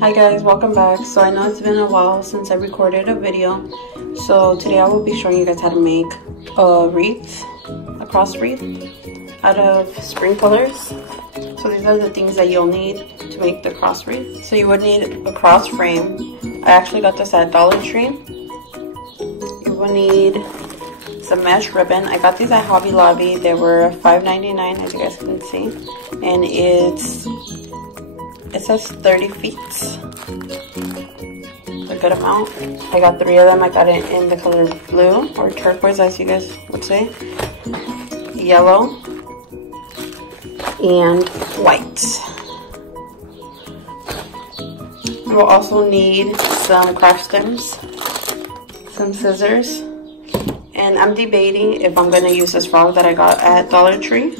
Hi guys, welcome back. So I know it's been a while since I recorded a video. So today I will be showing you guys how to make a wreath, a cross wreath out of spring colors. So these are the things that you'll need to make the cross wreath. So you would need a cross frame. I actually got this at Dollar Tree. You will need some mesh ribbon. I got these at Hobby Lobby. They were $5.99 as you guys can see. And it says 30 feet. A good amount. I got 3 of them. I got it in the color blue or turquoise as you guys would say. Yellow and white. We'll also need some craft stems, some scissors, and I'm debating if I'm going to use this frog that I got at Dollar Tree.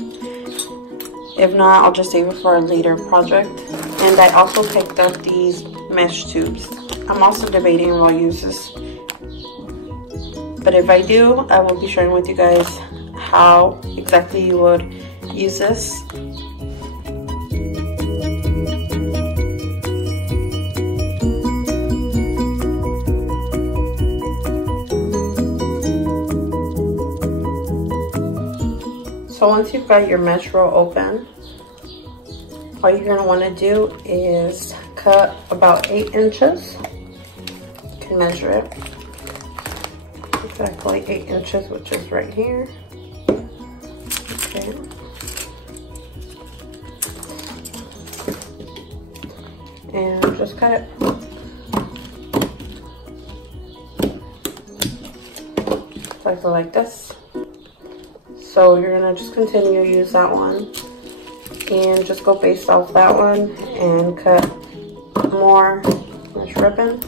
If not, I'll just save it for a later project. And I also picked up these mesh tubes. I'm also debating if I'll use this. But if I do, I will be sharing with you guys how exactly you would use this. So once you've got your mesh roll open, all you're gonna wanna do is cut about 8 inches. You can measure it. Exactly 8 inches, which is right here. Okay. And just cut it. Exactly like this. So you're gonna just continue to use that one and just go based off that one and cut more mesh ribbon.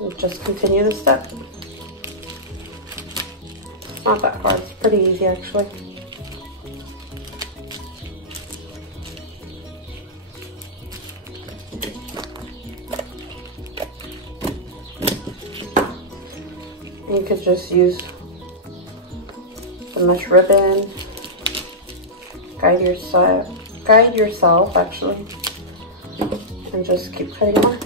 And just continue the step. It's not that hard, it's pretty easy actually. And you could just use the mesh ribbon, guide yourself actually, and just keep cutting more.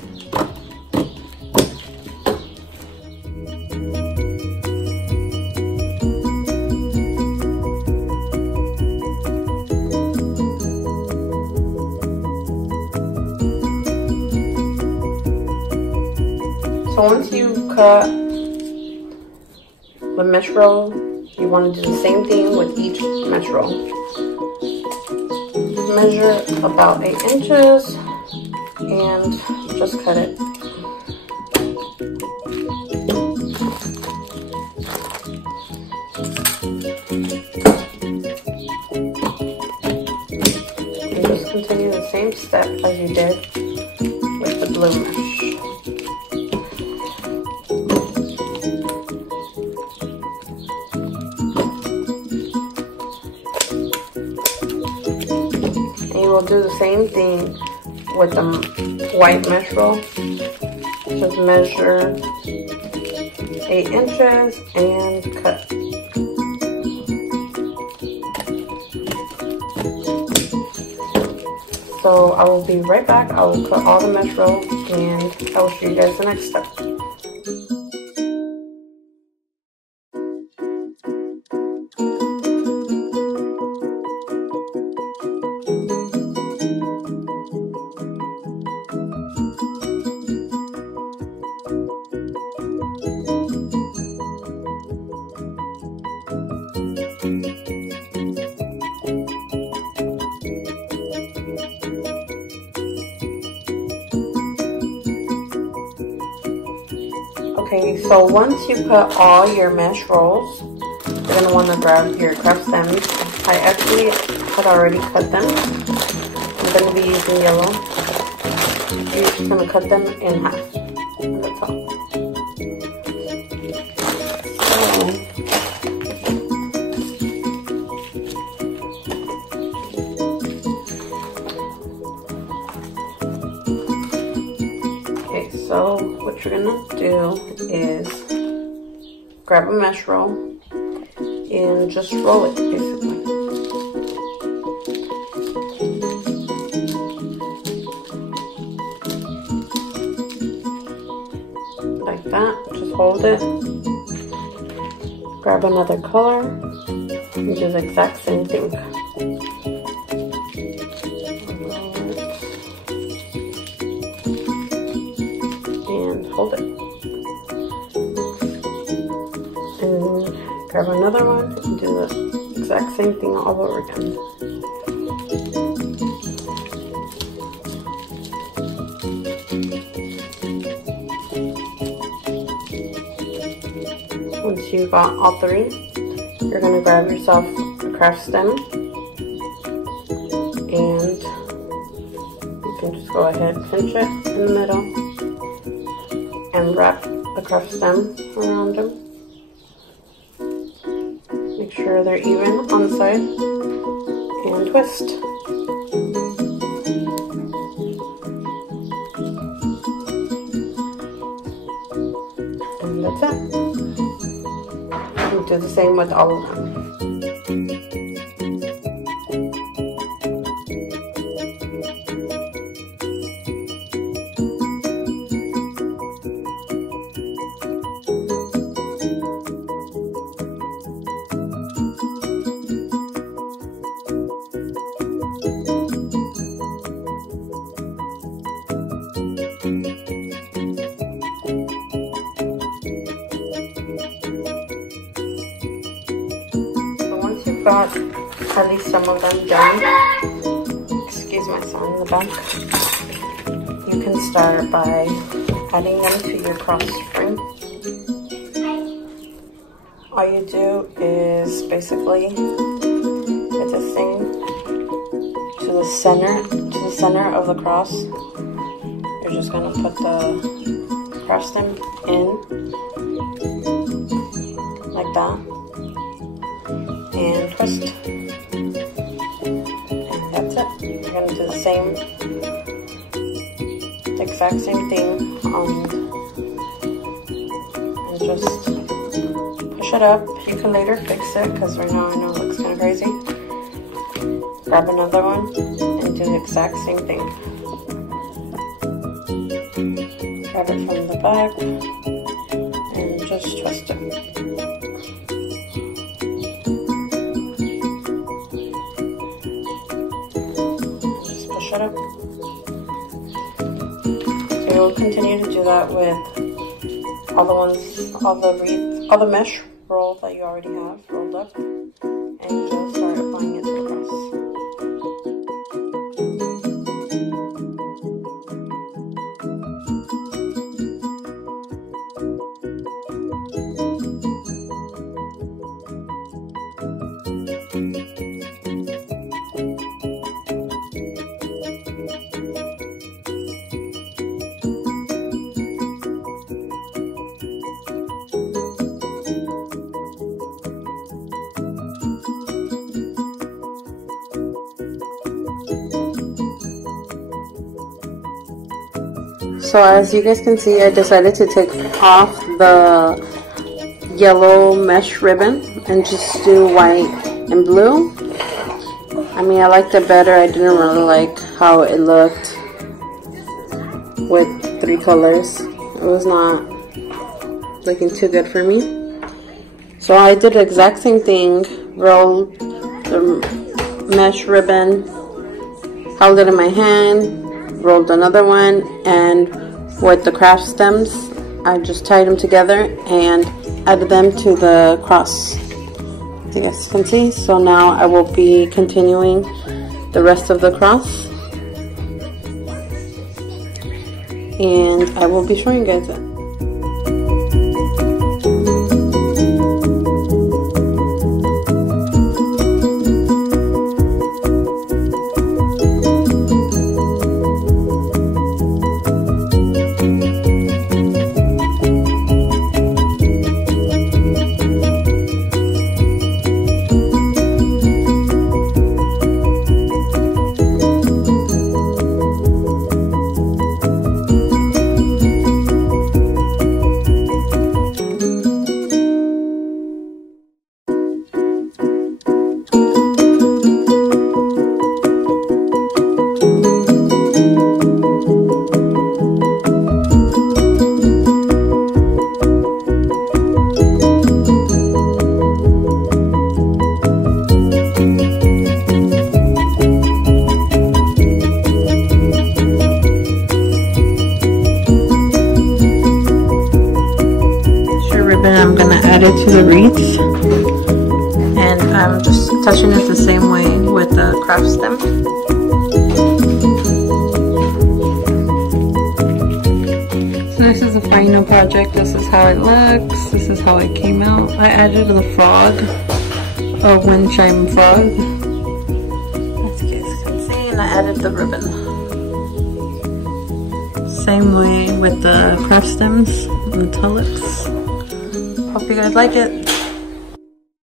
So once you cut the mesh roll, you want to do the same thing with each mesh roll. Measure about 8 inches and just cut it. And just continue the same step as you did with the blue mesh. We'll do the same thing with the white mesh roll. Just measure 8 inches and cut. So I will be right back. I will cut all the mesh roll and I will show you guys the next step. Okay, so once you cut all your mesh rolls, you're going to want to grab your craft stems. I actually had already cut them. I'm going to be using yellow. You're just going to cut them in half. That's all. So what you're gonna do is grab a mesh roll and just roll it basically. hold it, grab another color, and do the exact same thing. And hold it. And grab another one and do the exact same thing all over again. Once you've got all three, you're going to grab yourself a craft stem, and you can just go ahead and pinch it in the middle and wrap the craft stem around them. Make sure they're even on the side and twist. And that's it. Do the same with all of them. Got at least some of them done. Excuse my son in the back. You can start by adding them to your cross frame. All you do is basically get this thing to the center of the cross. You're just gonna put the cross stem in like that. And twist, and that's it. You're going to do the exact same thing, and just push it up. You can later fix it, because right now I know it looks kind of crazy. Grab another one, and do the exact same thing. Grab it from the back, and just twist it. Shut up. So you'll continue to do that with all the mesh roll that you already have rolled up, and you'll start applying it to the cross. So as you guys can see, I decided to take off the yellow mesh ribbon and just do white and blue. I mean, I liked it better. I didn't really like how it looked with 3 colors. It was not looking too good for me. So I did the exact same thing. Rolled the mesh ribbon, held it in my hand, rolled another one, and with the craft stems, I just tied them together and added them to the cross. As you guys can see, so now I will be continuing the rest of the cross, and I will be showing you guys it. add it to the wreath. And I'm just touching it the same way with the craft stem. So this is the final project. This is how it looks. This is how it came out. I added the frog, a wind chime frog, as you guys can see, and I added the ribbon. Same way with the craft stems and the tulips. Hope you guys like it.